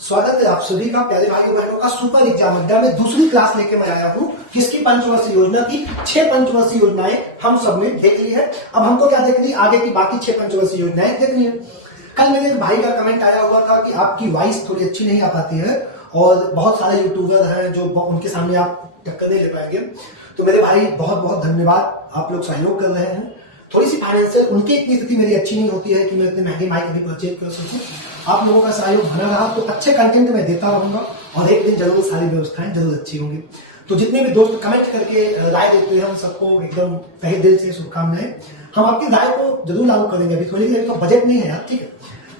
स्वागत है आप सभी का प्यारे भाइयों बहनों का सुपर एग्जाम अड्डा में दूसरी क्लास लेके मैं आया हूँ। किसकी? पंचवर्षीय योजना की। 6 पंचवर्षीय योजनाएं हम सब ने देख ली है। अब हमको क्या देखनी? आगे की बाकी 6 पंचवर्षीय योजनाएं देखनी है। कल मेरे एक भाई का कमेंट आया हुआ था कि आपकी वॉइस थोड़ी अच्छी नहीं आ पाती है और बहुत सारे यूट्यूबर हैं जो उनके सामने आप टक्कर नहीं ले पाएंगे। तो मेरे भाई बहुत बहुत धन्यवाद, आप लोग सहयोग कर रहे हैं। थोड़ी सी फाइनेंशियल उनकी इतनी स्थिति मेरी अच्छी नहीं होती है कि मैं इतने महंगे माइक अभी परचेज कर सकूं। आप लोगों का सहयोग बना रहा तो अच्छे कंटेंट मैं देता रहूंगा और एक दिन जरूर सारी व्यवस्थाएं जरूर अच्छी होंगी। तो जितने भी दोस्त कमेंट करके राय देते हैं उन सबको एकदम तहे दिल से शुभकामनाएं। हम आपकी राय को जरूर लागू करेंगे। अभी थोड़ी देर तो बजट नहीं है यार, ठीक है,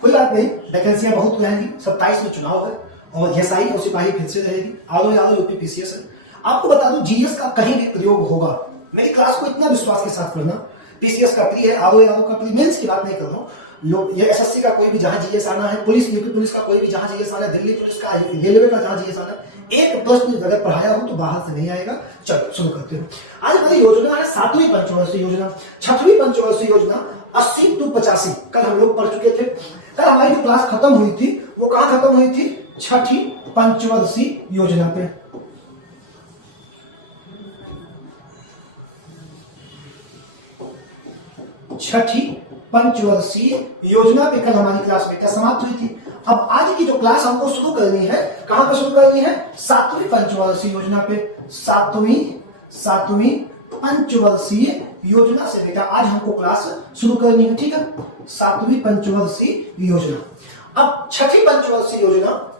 कोई बात नहीं। वैकेंसियां बहुत रहेंगी। 27 में चुनाव है और एसआई और सिपाही फिर से रहेगी। आलो यादव यूपी पीसीएस है। आपको बता दूं जीएस का कहीं भी प्रयोग होगा, मेरी क्लास को इतना विश्वास के साथ पढ़ना। पीसीएस का प्री है, आलो यादव का प्री, मेंस की बात नहीं कर रहा हूँ। लोग ये एसएससी का कोई भी जहां जीएस आना है, पुलिस यूपी पुलिस का कोई भी जहां जीएस आना है, दिल्ली पुलिस का, रेलवे का जहां जीएस आना है, एक प्रश्न अगर पढ़ाया हो तो बाहर से नहीं आएगा। चलो शुरू करते हैं। आज हमारी योजना है 7वीं पंचवर्षीय योजना। 6वीं पंचवर्षीय योजना 80 to 85 कल हम लोग पढ़ चुके थे। कल हमारी जो क्लास खत्म हुई थी वो कहां खत्म हुई थी? 6ठी पंचवर्षीय योजना पे। छठी पंचवर्षीय योजना पे कल हमारी क्लास बेटा समाप्त हुई थी। अब आज की जो क्लास हमको शुरू करनी है, कहां पे शुरू करनी है? 7वीं पंचवर्षीय योजना पे। 7वीं पंचवर्षीय योजना से बेटा आज हमको क्लास शुरू करनी है, ठीक है। 7वीं पंचवर्षीय योजना। अब 6ठी पंचवर्षीय योजना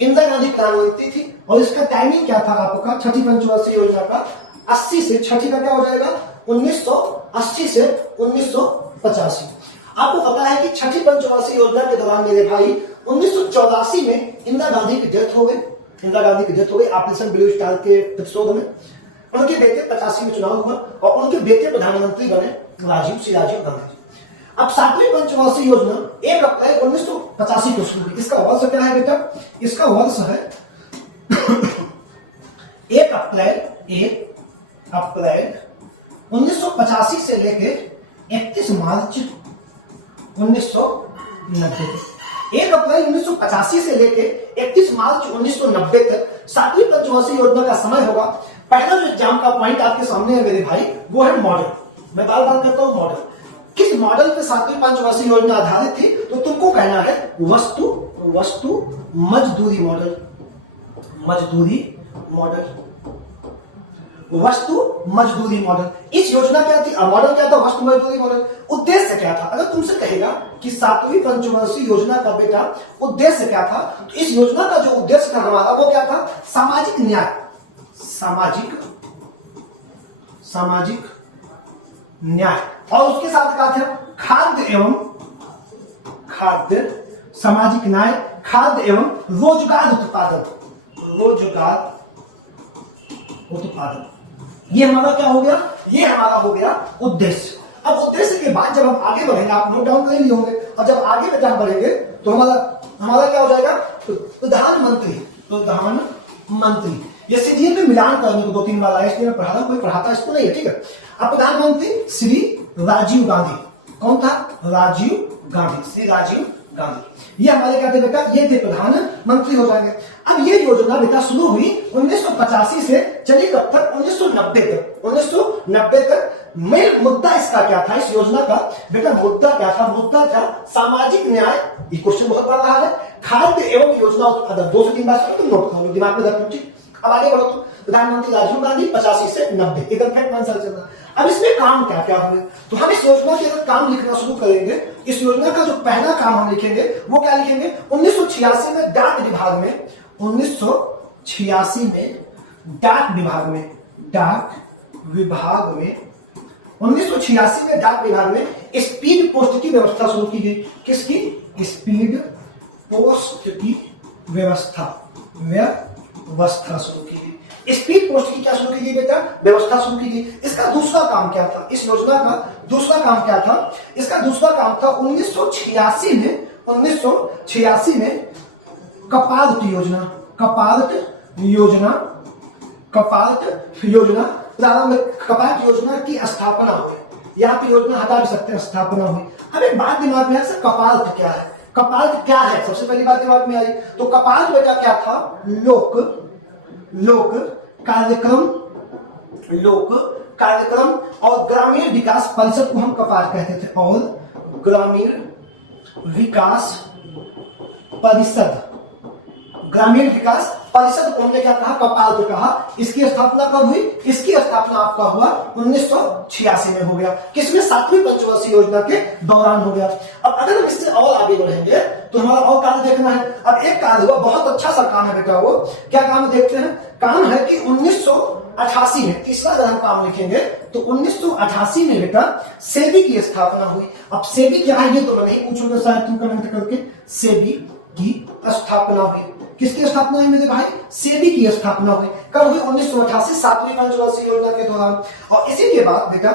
इंदिरा गांधी प्रधानमंत्री थी और इसका टाइमिंग क्या था आपका? 6ठी पंचवर्षीय योजना का 80 से 6ठी का क्या हो जाएगा? 1980 से 1985। आपको पता है कि 6ठी पंचवर्षीय योजना के दौरान मेरे भाई 1984 में इंदिरा गांधी की डेथ हो गई। इंदिरा गांधी की डेथ हो गई ऑपरेशन ब्लू स्टार के एपिसोड में। उनके बेटे 85 में चुनाव हुआ और उनके बेटे प्रधानमंत्री बने राजीव गांधी जी। अब 7वीं पंचवर्षीय योजना 1 अप्रैल 1985 को शुरू हुई। इसका वर्ष क्या है बेटा? इसका वर्ष है 1 अप्रैल 1985 से लेके 31 मार्च 1990। 1 अप्रैल 1985 से लेके 31 मार्च 1990 तक 7वीं पंचवर्षीय योजना का समय होगा। पहला जो एग्जाम का पॉइंट आपके सामने है मेरे भाई वो है मॉडल। मैं बार बार कहता हूं मॉडल। किस मॉडल पे 7वीं पंचवर्षीय योजना आधारित थी? तो तुमको कहना है वस्तु मजदूरी मॉडल। वस्तु मजदूरी मॉडल। इस योजना क्या थी? मॉडल क्या था? वस्तु मजदूरी मॉडल। उद्देश्य क्या था? अगर तुमसे कहेगा कि 7वीं पंचवर्षीय योजना का बेटा उद्देश्य क्या था, तो इस योजना का जो उद्देश्य था हमारा वो क्या था? सामाजिक न्याय। सामाजिक न्याय। और उसके साथ क्या था? सामाजिक न्याय, खाद्य एवं रोजगार उत्पादन। ये हमारा क्या हो गया? ये हमारा हो गया उद्देश्य। अब उद्देश्य के बाद जब हम आगे बढ़ेंगे, आप नोट डाउन कर लिए होंगे, और जब आगे बेटा हम बढ़ेंगे तो हमारा क्या हो जाएगा? प्रधानमंत्री। ये सीधे पे मिलान करने को 2-3 बार आया, इसलिए मैं पढ़ा रहा हूं, कोई पढ़ाता इसको नहीं है, ठीक है। अब प्रधानमंत्री श्री राजीव गांधी। कौन था? श्री राजीव गांधी। ये हमारे क्या थे बेटा? ये थे प्रधानमंत्री हो जाएंगे। अब ये योजना बेटा शुरू हुई 1985 से, चली कब तक? 1990 तक। मेन मुद्दा इसका क्या था? इस योजना का बेटा मुद्दा क्या था? मुद्दा था सामाजिक न्याय। ये क्वेश्चन बहुत बार रहा है। खाद्य एवं योजना उत्पादन। 2 से 3 बार तुम नोट कर लो, दिमाग में रखो, ठीक। अब आगे बढ़ो तो प्रधानमंत्री राजीव गांधी 85 से 90 एकदम फैक्ट आंसर चल रहा है। अब इसमें काम क्या क्या हुए? तो हम इस योजना के अगर काम लिखना शुरू करेंगे, इस योजना का जो पहला काम हम लिखेंगे वो क्या लिखेंगे? 1986 में डाक विभाग में 1986 में डाक विभाग में स्पीड पोस्ट की व्यवस्था शुरू की गई। किसकी? स्पीड पोस्ट की व्यवस्था शुरू की गई। स्पीड पोस्ट की क्या शुरू की गई बेटा? व्यवस्था शुरू की गई। इसका दूसरा काम क्या था? इस योजना का दूसरा काम क्या था? इसका दूसरा काम था 1986 में कपार्ट योजना प्रारंभ। कपार्ट योजना की स्थापना हुई। यहाँ पे योजना हटा भी सकते हैं, स्थापना हुई। अब एक बात दिमाग में है, कपार्ट क्या है? कपाल्ट क्या है, सबसे पहली बात दिमाग में आई। तो कपाल्ट बेटा क्या था, लोक कार्यक्रम और ग्रामीण विकास परिषद को हम कपाल्ट कहते थे, और ग्रामीण विकास परिषद को हमने क्या कहा, कपाल्ट कहा। इसकी स्थापना कब हुई, इसकी स्थापना आपका हुआ 1986 में हो गया। किसमें, 7वीं पंचवर्षीय योजना के दौरान हो गया। अब अगर हम इससे और आगे बढ़ेंगे तो हमारा और कार्य देखना है। अब एक कार्य हुआ, बहुत अच्छा सा काम है बेटा, वो क्या काम है देखते हैं। काम है कि 1988 में, तीसरा अगर हम काम लिखेंगे तो 1988 में बेटा सेबी की स्थापना हुई। अब सेबी क्या है ये तो मैं नहीं पूछूंगा, शायद तुम कमेंट करके। सेबी की स्थापना हुई, किसकी स्थापना हुई मेरे भाई, सेबी की स्थापना हुई। कब हुई, 1988, 7वीं पंचवर्षीय योजना के दौरान। और इसी के बाद बेटा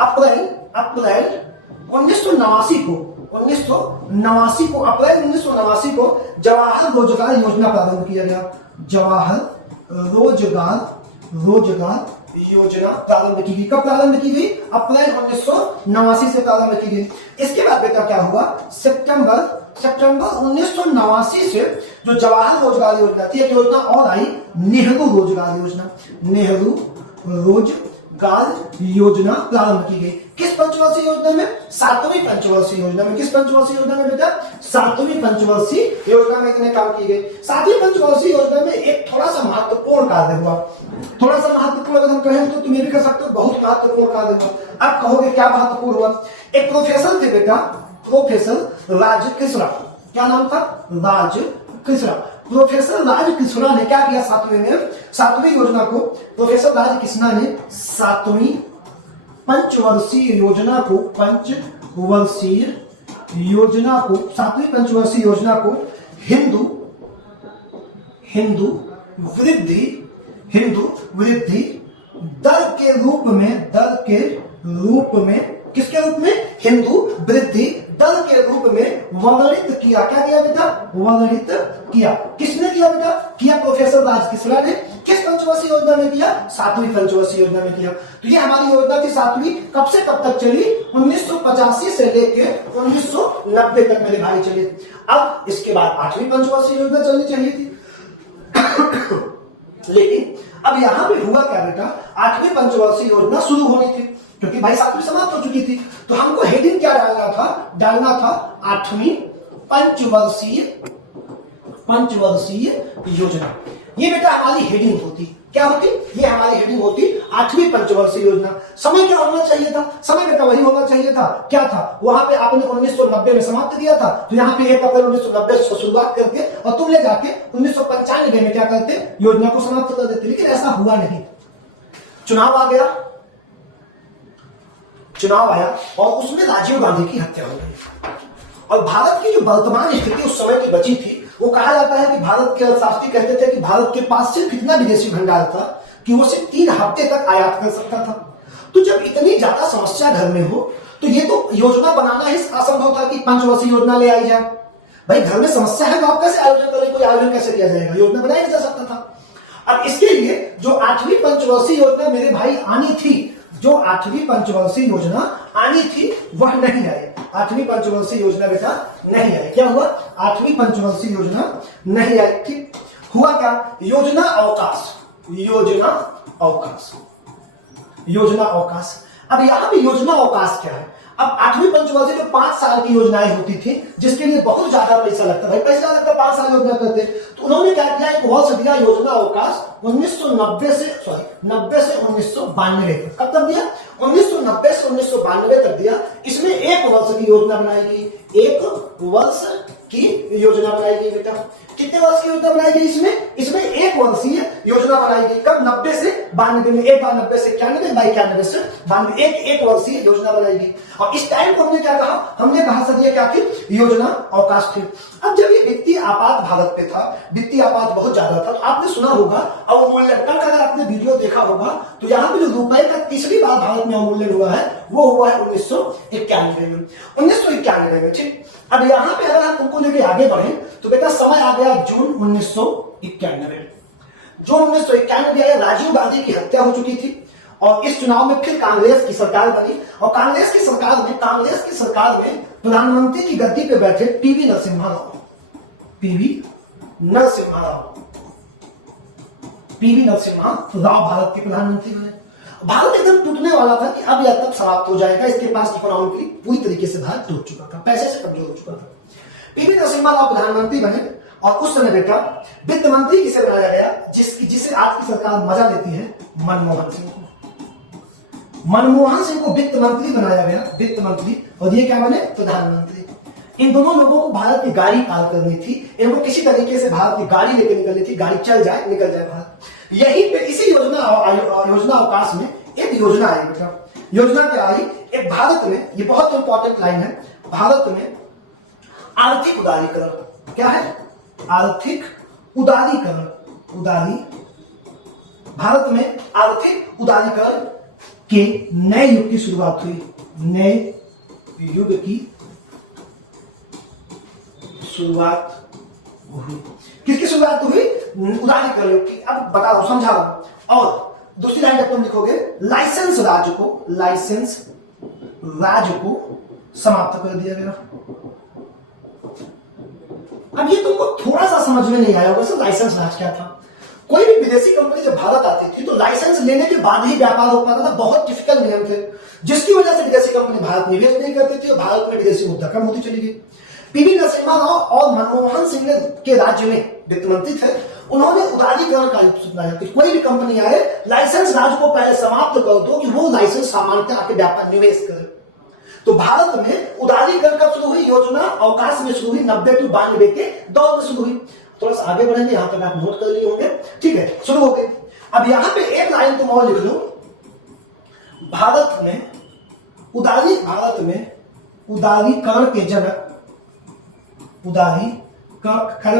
अप्रैल 1989 को जवाहर रोजगार योजना प्रारंभ किया गया। जवाहर रोजगार योजना प्रारंभ की गई। कब प्रारंभ की गई, अप्रैल 1989 से प्रारंभ की गई। इसके बाद बेटा क्या हुआ, सितंबर 1989 से जो जवाहर रोजगार योजना थी, एक योजना और आई, नेहरू रोजगार योजना प्रारंभ की गई। किस पंचवर्षीय योजना में, 7वीं पंचवर्षीय योजना में। किस पंचवर्षीय योजना में बेटा, 7वीं पंचवर्षीय योजना में इतने काम की गई। 7वीं पंचवर्षीय योजना में एक थोड़ा सा महत्वपूर्ण कार्य हुआ, थोड़ा सा महत्वपूर्ण अगर हम कहें तो तुम ये भी कह सकते हो बहुत महत्वपूर्ण कार्य हुआ। अब कहोगे क्या महत्वपूर्ण हुआ, एक प्रोफेसर थे बेटा, प्रोफेसर राजकृष्णा, क्या नाम था, राजकृष्णा। प्रोफेसर राजकृष्णा ने क्या किया, 7वीं योजना को प्रोफेसर राजकृष्णा ने 7वीं पंचवर्षीय योजना को 7वीं पंचवर्षीय योजना को हिंदू वृद्धि दर के रूप में किसके रूप में, हिंदू वृद्धि दर के रूप में वर्णित किया। क्या किया बेटा, वर्णित किया। किसने किया बेटा, किया प्रोफेसर राजकृष्णा ने। किस पंचवर्षीय योजना में किया, 7वीं पंचवर्षीय योजना में किया। तो ये हमारी योजना थी 7वीं, कब से कब तक चली, 1985 से लेके 1990 तक मेरे भाई चली। अब इसके बाद 8वीं पंचवर्षीय योजना चलनी चाहिए थी लेकिन अब यहां पे हुआ क्या बेटा, 8वीं पंचवर्षीय योजना शुरू होनी थी क्योंकि भाई 7वीं समाप्त हो चुकी थी। तो हमको हेडिंग क्या डालना था 8वीं पंचवर्षीय योजना। ये बेटा हमारी हेडिंग होती, क्या होती, ये हमारी हेडिंग होती 8वीं पंचवर्षीय योजना। समय क्या होना चाहिए था, समय बेटा वही होना चाहिए था, क्या था, वहां पे आपने 1990 में समाप्त किया था, तो यहाँ पे 1 अप्रैल 1990 से शुरुआत करके और तुम ले जाके 1995 में क्या करते, योजना को समाप्त कर देते। लेकिन ऐसा हुआ नहीं, चुनाव आया और उसमें राजीव गांधी की हत्या हो गई। और भारत की जो वर्तमान स्थिति उस समय की बची थी, वो कहा जाता है कि भारत के अर्थशास्त्री कहते थे कि भारत के पास सिर्फ इतना विदेशी भंडार था कि वो सिर्फ 3 हफ्ते तक आयात कर सकता था। तो जब इतनी ज्यादा समस्या घर में हो तो ये तो योजना बनाना ही असंभव था कि पंचवर्षीय योजना ले आई जाए। भाई घर में समस्या है तो आप कैसे आयोजन करें, कोई आयोजन कैसे किया जाएगा, योजना बनाया नहीं जा सकता था। अब इसके लिए जो 8वीं पंचवर्षीय योजना मेरे भाई आनी थी, जो 8वीं पंचवर्षीय योजना आनी थी वह नहीं आई। 8वीं पंचवर्षीय योजना बेटा नहीं आई। क्या हुआ, 8वीं पंचवर्षीय योजना नहीं आई। ठीक हुआ क्या, योजना अवकाश। अब यहां भी योजना अवकाश क्या है। अब 8वीं पंचवर्षीय में 5 साल की योजनाएं होती थी जिसके लिए बहुत ज्यादा पैसा लगता, भाई पैसा लगता, 5 साल योजना करते। तो उन्होंने क्या किया, एक वर्ष दिया योजना अवकाश 90 से 1992 तक। कब तक दिया, 1990 से 1992 तक दिया। इसमें 1 वर्ष की योजना बनाई गई, 1 वर्ष की योजना बनाई गई बेटा। कितने वर्ष की योजना बनाई गई, इसमें 1 वर्षीय योजना बनाई गई। कब, 90 से 92 में, एक बार 90 से 91, बाई 91 से 92, एक वर्षीय योजना बनाई गई। और इस टाइम को हमने क्या कहा, हमने कहा सर ये क्या थी, योजना अवकाश थी। अब जब ये वित्तीय आपात भारत पे था, वित्तीय आपात बहुत ज्यादा था, तो आपने सुना होगा अवमूल्यन का, अगर आपने वीडियो देखा होगा तो यहाँ पे जो रुपए का तीसरी बार भारत में अवमूल्यन हुआ है वो हुआ है 1991 में। ठीक, अब यहाँ पे अगर हम तुमको लेके आगे बढ़े तो बेटा समय आ गया जून 1991 आया, राजीव गांधी की हत्या हो चुकी थी और इस चुनाव में फिर कांग्रेस की सरकार बनी और कांग्रेस की सरकार में प्रधानमंत्री की गद्दी पे बैठे पीवी नरसिम्हा राव भारत के प्रधानमंत्री बने। भारत एकदम टूटने वाला था कि अब यह तब समाप्त हो जाएगा, इसके पास इकोनॉमिकली पूरी तरीके से भारत टूट चुका था, पैसे से कमजोर हो चुका था। पीवी नरसिम्हा राव प्रधानमंत्री बने और उस समय बेटा वित्त मंत्री किसे बनाया गया, जिसे आज की सरकार मजा लेती है, मनमोहन सिंह को। मनमोहन सिंह को वित्त मंत्री बनाया गया, वित्त मंत्री, और ये क्या बने, प्रधानमंत्री। इन दोनों लोगों को भारत की गाड़ी पार करनी थी, इनको किसी तरीके से भारत की गाड़ी लेकर निकलनी थी, गाड़ी चल जाए, निकल जाए भारत। यही पे इसी योजना अवकाश में एक योजना आई बेटा। योजना क्या आई, एक भारत में, ये बहुत इंपॉर्टेंट लाइन है, भारत में आर्थिक उदारीकरण, क्या है, आर्थिक उदारीकरण, भारत में आर्थिक उदारीकरण के नए युग की शुरुआत हुई, नए युग की शुरुआत हुई। किसकी शुरुआत हुई, उदारीकरण युग की। अब बता रहा हूं, समझा रहा हूं। और दूसरी लाइन जब तुम लिखोगे, लाइसेंस राज्य को समाप्त कर दिया गया। अब ये तुमको थोड़ा सा समझ में नहीं आया होगा सर लाइसेंस राज क्या था। कोई भी विदेशी कंपनी जब भारत आती थी तो लाइसेंस लेने के बाद ही व्यापार हो पाता था, बहुत डिफिकल्ट नियम थे, जिसकी वजह से विदेशी कंपनी भारत निवेश नहीं करती थी और भारत में विदेशी मुद्रा कम होती चली गई। पीवी नरसिम्हा राव और मनमोहन सिंह के राज्य में वित्त मंत्री थे, उन्होंने उदारीकरण का युग सुनाया कि कोई भी कंपनी आए, लाइसेंस राज को पहले समाप्त कर दो कि वो लाइसेंस सामान्यतः आके व्यापार निवेश करे। तो भारत में उदारीकरण कब शुरू हुई, योजना अवकाश में शुरू हुई, 90 to 92 के दौर में शुरू हुई। थोड़ा सा आगे बढ़ेंगे, यहां तक आप नोट कर लिए होंगे, ठीक है, शुरू हो गई। अब यहां पे एक लाइन तुम और लिख लो, भारत में उदारीकरण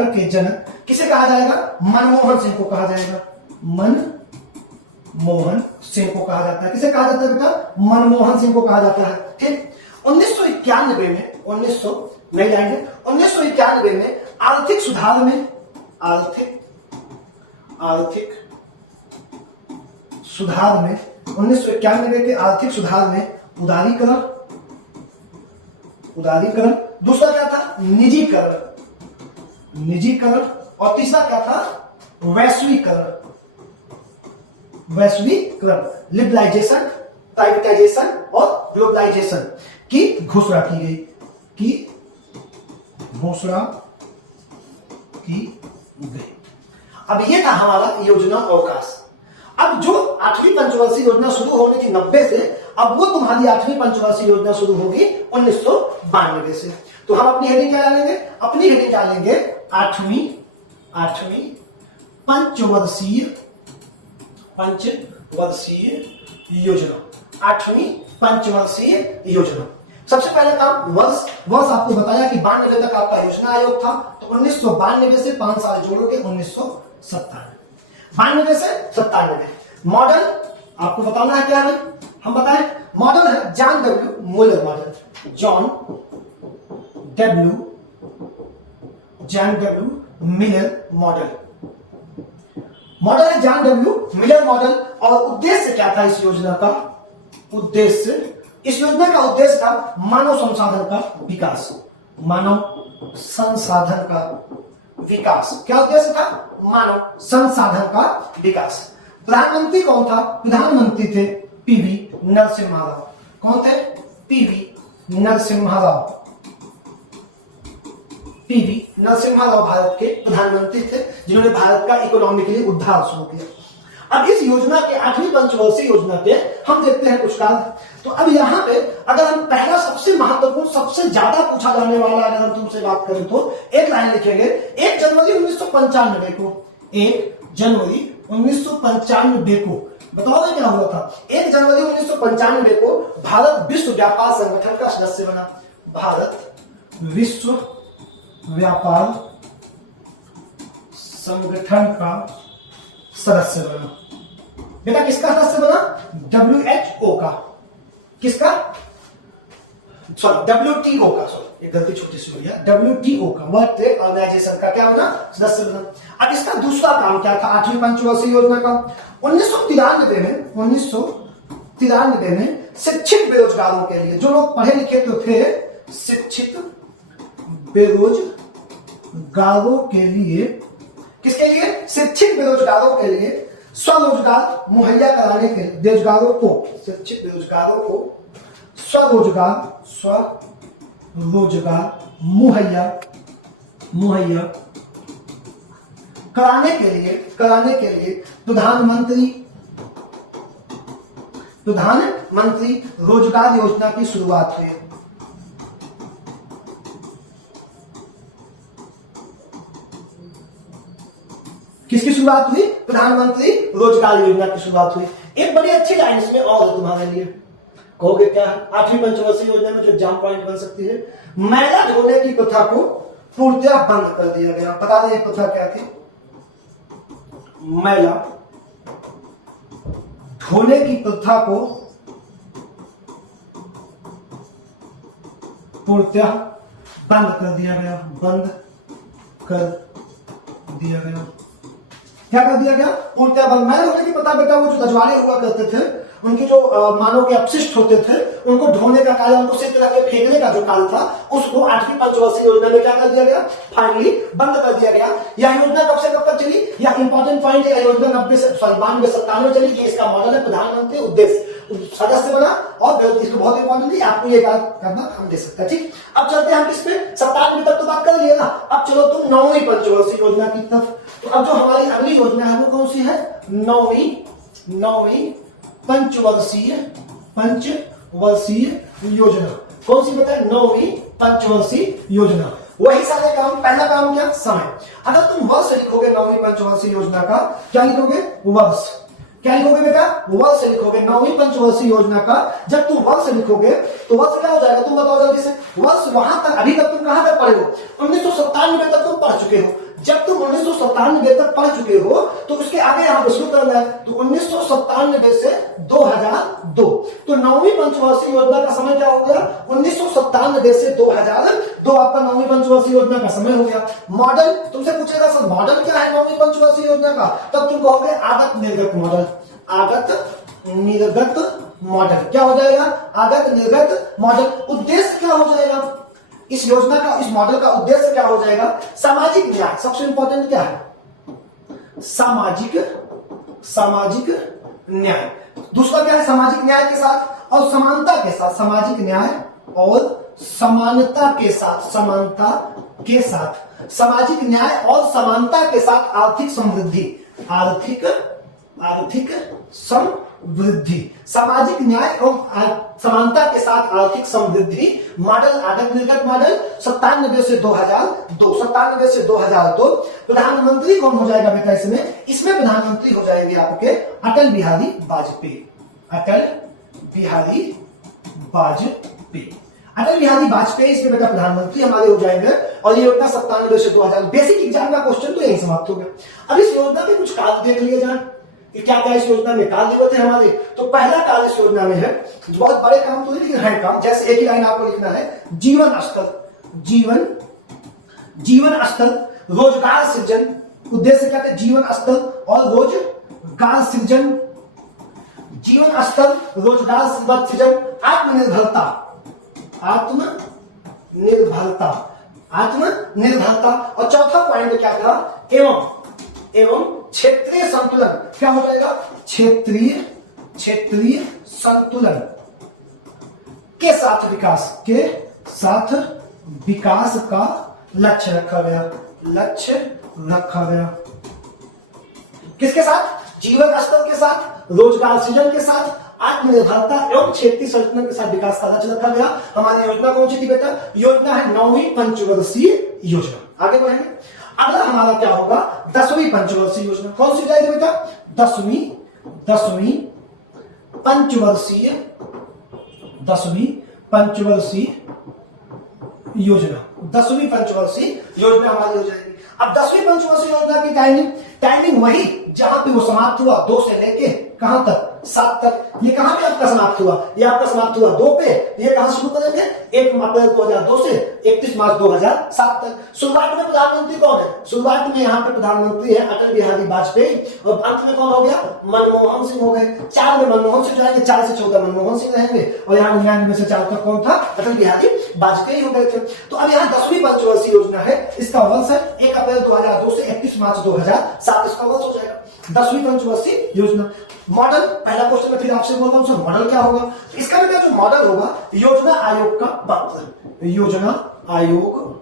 के जनक किसे कहा जाएगा, मनमोहन सिंह को कहा जाएगा, मनमोहन सिंह को कहा जाता है। किसे कहा जाता है बेटा, मनमोहन सिंह को कहा जाता है। ठीक, 1991 में 1991 में आर्थिक सुधार में उदारीकरण, दूसरा क्या था, निजीकरण, और तीसरा क्या था, वैश्वीकरण, लिबरलाइजेशन, प्राइवेटाइजेशन और ग्लोबलाइजेशन की घोषणा की गई, अब ये था हमारा योजना अवकाश। अब जो 8वीं पंचवर्षीय योजना शुरू होने की 90 से, अब वो तुम्हारी 8वीं पंचवर्षीय योजना शुरू होगी 1992 से। तो हम अपनी हेडिंग क्या डालेंगे, 8वीं पंचवर्षीय योजना, 8वीं पंचवर्षीय योजना। सबसे पहले काम वर्ष आपको बताया कि 92 तक आपका योजना आयोग था, तो 1992 से 5 साल जोड़ोगे 1997, 92 से 97। मॉडल आपको बताना है क्या है, हम बताएं, मॉडल है John W Muller model, John W Miller model है जॉन डब्ल्यू मिलर मॉडल। और उद्देश्य क्या था इस योजना का, इस योजना का उद्देश्य था मानव संसाधन का विकास। क्या उद्देश्य था, मानव संसाधन का विकास। प्रधानमंत्री कौन था, प्रधानमंत्री थे पीवी नरसिम्हा राव। कौन थे, पीवी नरसिम्हा राव भारत के प्रधानमंत्री थे, जिन्होंने भारत का इकोनॉमिकली उद्धार शुरू किया। अब इस योजना के 8वीं पंचवर्षीय योजना पे हम देखते हैं कुछ कार्य। तो अब यहाँ पे अगर हम पहला सबसे महत्वपूर्ण, सबसे ज्यादा पूछा जाने वाला, अगर हम तुमसे बात करें तो एक लाइन लिखेंगे, 1 जनवरी 1995 को बताओगे क्या हुआ था। 1 जनवरी 1995 को भारत विश्व व्यापार संगठन का सदस्य बना। भारत विश्व व्यापार संगठन का सदस्य बना। बेटा किसका सदस्य बना, WHO का, किसका, WTO का, एक गलती छोटी सी हुई है, WTO का, वर्ल्ड ट्रेड ऑर्गेनाइजेशन का क्या बना, सदस्य बना। अब इसका दूसरा काम क्या था 8वीं पंचवर्षीय योजना का, 1993 93 में शिक्षित बेरोजगारों के लिए, जो लोग पढ़े लिखे तो थे, शिक्षित बेरोजगारों के लिए, किसके लिए? शिक्षित बेरोजगारों के लिए स्वरोजगार मुहैया कराने के लिए, बेरोजगारों को, शिक्षित बेरोजगारों को स्वरोजगार मुहैया कराने के लिए प्रधानमंत्री रोजगार योजना की शुरुआत हुई। किसकी शुरुआत हुई? प्रधानमंत्री रोजगार योजना की शुरुआत हुई। एक बड़ी अच्छी लाइन इसमें और है तुम्हारे लिए, कहोगे क्या? 8वीं पंचवर्षीय योजना में जो एग्जाम पॉइंट बन सकती है, मैला ढोने की प्रथा को पूर्णतः बंद कर दिया गया। बता दें प्रथा क्या थी? मैला ढोने की प्रथा को पूर्णतः बंद कर दिया गया। क्या कर दिया गया? पूर्णतः बंद। मैला ढोने की प्रथा बेटा, वो जो रजवाड़े हुआ करते थे, उनके जो मानव के अपशिष्ट होते थे, उनको ढोने का कार्य, उनको सिर तरह के फेंकने का जो कार्य था, उसको 8वीं पंचवर्षीय योजना में क्या कर दिया गया? फाइनली बंद कर दिया गया। यह योजना कब से कब तक चली? यह इंपॉर्टेंट पॉइंट है। यह योजना 92 चली। ये इसका मॉडल है, प्रधानमंत्री उद्देश्य सदस्य बना, और इसको बहुत इंपॉर्टेंट है, आपको ये करना हम दे सकते हैं। ठीक, अब चलते हैं हम किस पे? 97 तक तो बात कर लिए ना। अब चलो तुम 9वीं पंचवर्षीय योजना की तरफ। तो अब जो हमारी अगली योजना है वो कौन सी है? 9वीं पंचवर्षीय योजना। कौन सी बताए? 9वीं पंचवर्षीय योजना। वही सारे काम। पहला काम क्या? समय। अगर तुम वर्ष लिखोगे 9वीं पंचवर्षीय योजना का, क्या लिखोगे? वर्ष। क्या लिखोगे बेटा? वर्ष लिखोगे 9वीं पंचवर्षीय योजना का। जब तुम वर्ष लिखोगे तो वर्ष क्या हो जाएगा? तुम बताओ जल्दी से। वर्ष वहां तक, अभी तक तुम कहां तक पढ़े हो? 1997 तक तुम पढ़ चुके हो। जब तुम 1997 तक पढ़ चुके हो तो उसके आगे यहां पर शुरू करना है। तो 1997 से 2002, तो 9वीं पंचवर्षीय योजना का समय क्या हो गया? 1997 से 2002 आपका 9वीं पंचवर्षीय योजना का समय हो गया। मॉडल तुमसे पूछेगा, सर मॉडल क्या है 9वीं पंचवर्षीय योजना का? तब तुम कहोगे आगत निर्गत मॉडल। आगत निर्गत मॉडल क्या हो जाएगा? आगत निर्गत मॉडल। उद्देश्य क्या हो जाएगा इस योजना का, इस मॉडल का उद्देश्य क्या हो जाएगा? सामाजिक न्याय। सबसे इंपॉर्टेंट क्या है? सामाजिक न्याय। दूसरा क्या है? सामाजिक न्याय के साथ और समानता के साथ। सामाजिक न्याय और समानता के साथ, सामाजिक न्याय और समानता के साथ आर्थिक समृद्धि। आर्थिक समृद्धि, सामाजिक न्याय और समानता के साथ आर्थिक समृद्धि। मॉडल आगत निर्गत मॉडल 97 से 2002। प्रधानमंत्री कौन हो जाएगा बेटा इसमें? इसमें प्रधानमंत्री हो जाएंगे आपके अटल बिहारी वाजपेयी। अटल बिहारी वाजपेयी इसमें बेटा प्रधानमंत्री हमारे हो जाएंगे। और ये योजना 97 से 2000। बेसिक एग्जाम का क्वेश्चन तो यही समाप्त हो गया। अब इस योजना में कुछ कार्य देख लिए जाए कि क्या क्या इस योजना में कार्य होते हैं हमारे। तो पहला कार्य इस योजना में है, बहुत बड़े काम तो नहीं लेकिन है काम। जैसे एक ही लाइन आपको लिखना है, जीवन स्तर, रोजगार सृजन। उद्देश्य क्या है? जीवन स्तर और रोजगार सृजन। जीवन स्तर, रोजगार सृजन, आत्मनिर्भरता। और चौथा पॉइंट क्या था? एवं क्षेत्रीय संतुलन। क्या हो जाएगा? क्षेत्रीय संतुलन के साथ विकास का लक्ष्य रखा गया। किसके साथ? जीवन स्तर के साथ, रोजगार सृजन के साथ, आत्मनिर्भरता एवं क्षेत्रीय संतुलन के साथ विकास का लक्ष्य रखा गया। हमारी योजना कौन सी थी बेटा? योजना है 9वीं पंचवर्षीय योजना। आगे बढ़ेंगे। अगला हमारा क्या होगा? 10वीं पंचवर्षीय योजना। कौन सी जाएगी बेटा? 10वीं पंचवर्षीय योजना। 10वीं पंचवर्षीय योजना हमारी हो जाएगी। अब 10वीं पंचवर्षीय योजना की टाइमिंग वही जहां पे वो समाप्त हुआ, 2 से लेके कहां तक? 2007 तक। ये कहां पे आपका समाप्त हुआ? ये आपका समाप्त हुआ 2 पे। ये कहां शुरू करेंगे? 1 अप्रैल 2002 से 31 मार्च 2007 तक। शुरुआत में प्रधानमंत्री कौन है? शुरुआत में यहाँ पे प्रधानमंत्री है अटल बिहारी वाजपेयी, और अंत में कौन हो गया? मनमोहन सिंह हो गए। 4 में मनमोहन सिंह जाएंगे, 4 से 14 मनमोहन सिंह रहेंगे, और यहाँ 99 से 4 तक कौन था? अटल बिहारी वाजपेयी हो गए थे। तो अब यहाँ 10वीं पंचवर्षीय योजना है, इसका वर्ष है 1 अप्रैल 2002 से 31 मार्च 2007, इसका वर्ष हो जाएगा 10वीं पंचवर्षीय योजना। मॉडल, पहला क्वेश्चन में फिर आपसे बोल रहा हूं सर मॉडल क्या होगा? तो इसका भी जो मॉडल होगा, योजना आयोग का पत्र, योजना आयोग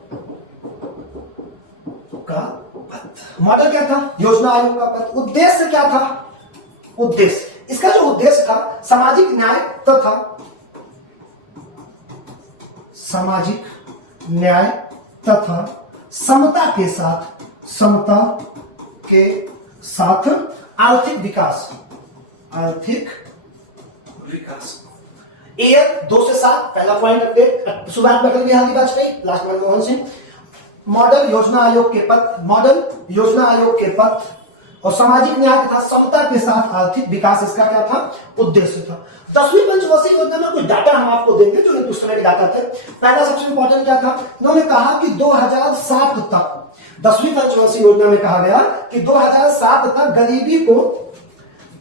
का पत्र। मॉडल क्या था? योजना आयोग का पत्र। उद्देश्य क्या था? उद्देश्य, इसका जो उद्देश्य था सामाजिक न्याय तथा सामाजिक न्याय तथा समता के साथ आर्थिक विकास, आर्थिक विकास। ईयर 2 से 7 पहला पॉइंट अपडेट, शुरुआत में अटल बिहारी वाजपेयी, लास्ट मनमोहन सिंह। मॉडल योजना आयोग के पत्र, मॉडल योजना आयोग के पत्र, और सामाजिक न्याय तथा समता के साथ आर्थिक विकास, इसका क्या था? उद्देश्य था। 10वीं पंचवर्षीय योजना में कुछ डाटा हम आपको देंगे जो उस समय के डाटा थे। पहला सबसे इंपॉर्टेंट क्या था? इन्होंने कहा कि 2007 तक, 10वीं पंचवर्षीय योजना में कहा गया कि 2007 तक गरीबी को,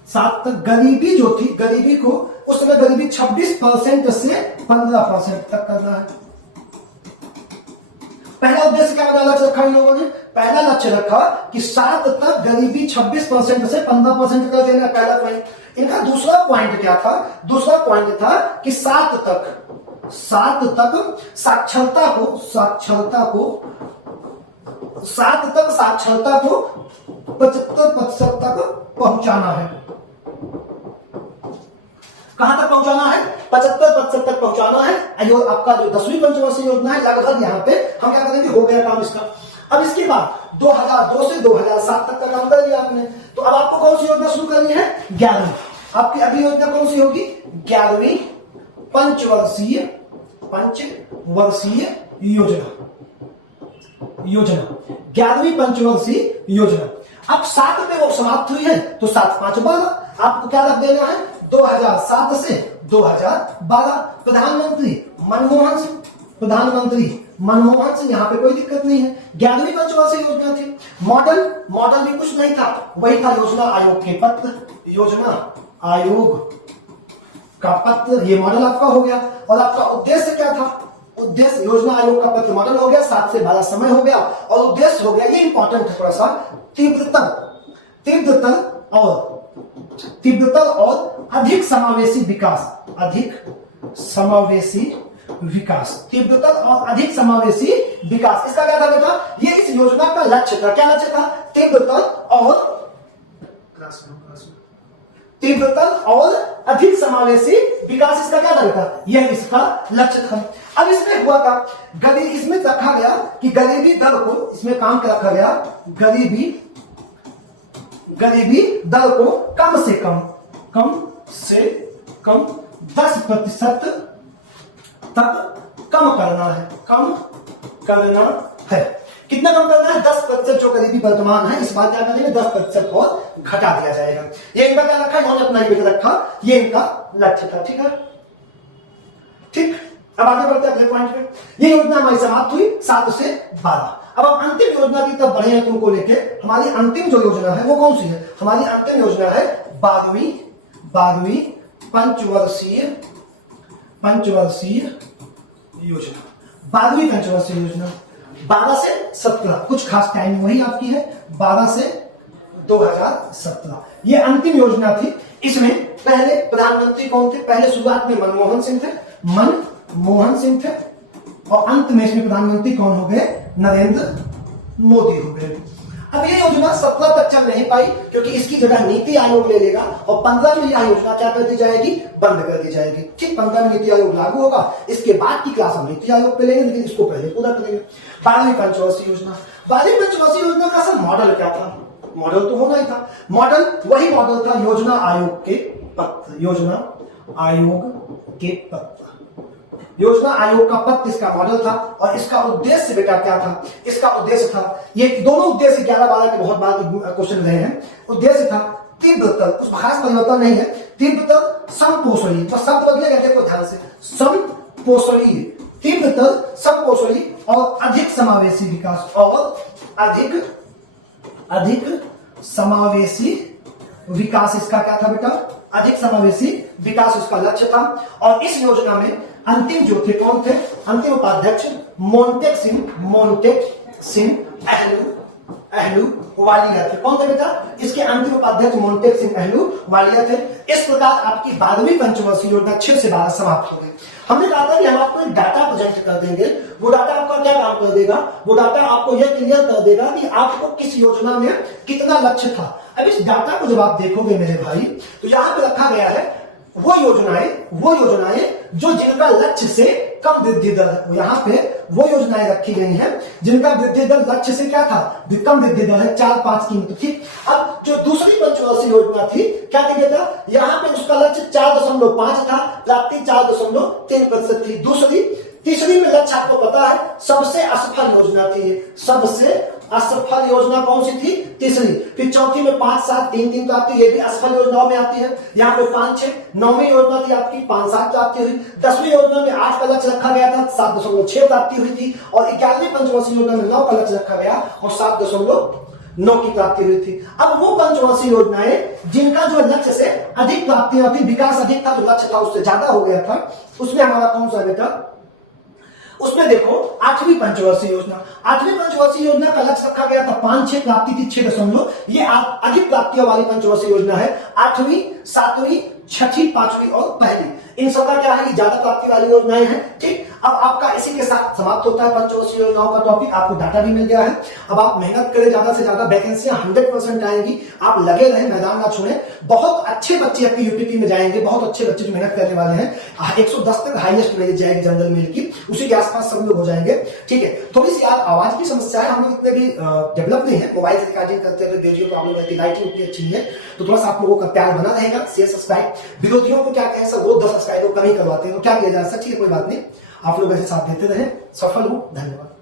7 तक गरीबी जो थी, गरीबी को उस समय गरीबी 26% से 15% तक करना है। पहला उद्देश्य क्या बना लक्ष्य रखा इन लोगों ने? पहला लक्ष्य रखा कि 7 तक गरीबी 26% से 15% कर देना, पहला पॉइंट। इनका दूसरा पॉइंट क्या था? दूसरा पॉइंट था कि 7 तक साक्षरता को 75% तक पहुंचाना है। कहां तक पहुंचाना है? 75% तक पहुंचाना है। आपका जो 10वीं पंचवर्षीय योजना है, लगभग यहाँ पे हम क्या करेंगे, हो गया काम इसका। अब इसके बाद 2002 से 2007 तक का काम कर लिया आपने, तो अब आपको कौन सी योजना शुरू करनी है? 11वीं। आपकी अगली योजना कौन सी होगी? 11वीं पंचवर्षीय योजना, 11वीं पंचवर्षीय योजना। अब 7 पे वो समाप्त हुई है, तो 7 5 12 आपको क्या रख देना है? 2007 से 2012। प्रधानमंत्री मनमोहन सिंह, यहाँ पे कोई दिक्कत नहीं है। 11वीं पंचवर्षीय योजना थी। मॉडल भी कुछ नहीं था, वही था योजना आयोग के पत्र, योजना आयोग का पत्र, ये मॉडल आपका हो गया। और आपका उद्देश्य क्या था? उद्देश्य, योजना आयोग का पत्र मॉडल हो गया, 7 से 12 समय हो गया, और उद्देश्य हो गया, ये इंपॉर्टेंट है थोड़ा सा, तीव्रतर और अधिक समावेशी विकास, तीव्रतर और अधिक समावेशी विकास। इसका क्या था बेटा? ये इस योजना का लक्ष्य था। क्या लक्ष्य था? तीव्रतर और अधिक समावेशी विकास, इसका क्या था बेटा? यह इसका लक्ष्य था। अब इसमें हुआ था, इसमें रखा गया कि गरीबी दर को, इसमें काम क्या रखा गया? गरीबी दर को कम से कम 10% तक कम करना है। कितना कम करना है? 10% जो गरीबी वर्तमान है, इस बात क्या करेंगे? 10% और घटा दिया जाएगा। ये इनका क्या रखा? इन्होंने अपना ये रखा, ये इनका लक्ष्य था। ठीक है, ठीक। अब आगे बढ़ते हैं अगले पॉइंट पे। ये योजना हमारी समाप्त हुई 7 से 12। अब हम अंतिम योजना की तरफ बढ़े हैं तुमको लेके। हमारी अंतिम जो योजना है वो कौन सी है? हमारी अंतिम योजना है 12वीं पंचवर्षीय योजना। 12वीं पंचवर्षीय योजना 12 से 17, कुछ खास टाइम वही आपकी है, 12 से 2017। ये अंतिम योजना थी। इसमें पहले प्रधानमंत्री कौन थे? पहले शुरुआत में मनमोहन सिंह थे, और अंत में इसमें प्रधानमंत्री कौन हो गए? नरेंद्र मोदी हो गए। अब ये योजना 17 तक चल नहीं पाई, क्योंकि इसकी जगह नीति आयोग ले लेगा, और 15 में यह योजना क्या कर दी जाएगी? बंद कर दी जाएगी। ठीक, 15 में नीति आयोग लागू होगा, इसके बाद की क्लास हम नीति आयोग पे लेंगे, लेकिन इसको पहले पूरा करेंगे। 12वीं पंचवर्षीय योजना। 12वीं पंचवर्षीय योजना का सर मॉडल क्या था? मॉडल तो होना ही था। मॉडल वही मॉडल था, योजना आयोग के पत्र, योजना आयोग का पत्र इसका मॉडल था। और इसका उद्देश्य बेटा क्या था? इसका उद्देश्य था, ये दोनों उद्देश्य 11-12 के बहुत बार क्वेश्चन रहे हैं। उद्देश्य था तीव्रतर, कुछ खास परिवर्तन नहीं है, तीव्रतर समपोषणीय, तो शब्द बदलेगा देखो ध्यान से, समपोषणीय, तीव्रतर समपोषणीय और अधिक समावेशी विकास, और अधिक समावेशी विकास इसका क्या था बेटा, अधिक समावेशी विकास इसका लक्ष्य था। और इस योजना में अंतिम जो थे कौन थे, अंतिम उपाध्यक्ष मोंटेक सिंह अहलूवालिया थे। कौन थे बेटा, इसके अंतिम उपाध्यक्ष मोंटेक सिंह अहलूवालिया थे। इस प्रकार आपकी 12वीं पंचवर्षीय योजना 6 से 12 समाप्त हो गई। हमने कहा था कि हम आपको एक डाटा प्रेजेंट कर देंगे, वो डाटा आपका क्या काम कर देगा, वो डाटा आपको यह क्लियर कर देगा कि आपको किस योजना में कितना लक्ष्य था। अब इस डाटा को जब आप देखोगे मेरे भाई, तो यहां पे रखा गया है वो योजनाएं जो जिनका लक्ष्य से कम वृद्धि दर, यहाँ पे वो योजनाएं रखी गई हैं जिनका वृद्धि दर लक्ष्य से क्या था, कम वृद्धि दर है 4-5 की, ठीक। अब जो दूसरी पंचवर्षीय योजना थी क्या थी बेटा, यहाँ पे उसका लक्ष्य 4.5 था, प्राप्ति 4.3% थी। तीसरी में लक्ष्य आपको पता है सबसे असफल योजना थी, सबसे असफल योजना कौन सी थी, तीसरी। फिर चौथी में 5, 7, 3 प्राप्ति, ये भी असफल योजनाओं में आती है। यहाँ पे 5, 6, 9वीं योजना थी आपकी 5, 7 प्राप्ति हुई। 10वीं योजना में 8 का लक्ष्य रखा गया था, 7.6 प्राप्ति हुई थी। और 11वीं पंचवर्षीय योजना में 9 का लक्ष्य रखा गया और 7.9 की प्राप्ति हुई थी। अब वो पंचवर्षीय योजनाएं जिनका जो लक्ष्य से अधिक प्राप्तियां थी, विकास अधिक था, जो लक्ष्य था उससे ज्यादा हो गया था, उसमें हमारा कौन सा बेटा, उसमें देखो 8वीं पंचवर्षीय योजना का लक्ष्य रखा गया था 5, 6 प्राप्ति थी 6. ये अधिक प्राप्तियों वाली पंचवर्षीय योजना है। 8वीं, 7वीं, 6ठी, 5वीं और पहली, इन सबका क्या है, ज्यादा प्राप्ति वाली योजनाएं हैं, ठीक। अब आपका इसी के साथ समाप्त होता है पंचवर्षीय योजनाओं का टॉपिक। आपको डाटा भी मिल गया है। अब आप मेहनत करें, ज्यादा से ज्यादा वैकेंसियां 100% आएंगी। आप लगे रहे, मैदान ना छोड़े। बहुत अच्छे बच्चे आपकी यूपीपी में जाएंगे, बहुत अच्छे बच्चे जो मेहनत करने वाले हैं। 110 तक हाईएस्ट मेरिट जाएगी जनरल मेल की, उसी के आसपास सब लोग हो जाएंगे, ठीक है। थोड़ी सी यार आवाज की समस्या है, हम लोग इतने भी डेवलप नहीं है, मोबाइल से रिकॉर्डिंग करते हैं तो वीडियो प्रॉब्लम रहती है, लाइटिंग उतनी अच्छी है, तो थोड़ा सा आप लोगों का प्यार बना रहेगा। शेयर सब्सक्राइब, विरोधियों को क्या कहें सर, वो 10 सब्सक्राइब कम ही करवाते हैं, तो क्या किया जा सकता है, ठीक है, कोई बात नहीं। आप लोग ऐसे साथ देते रहे, सफल हो, धन्यवाद।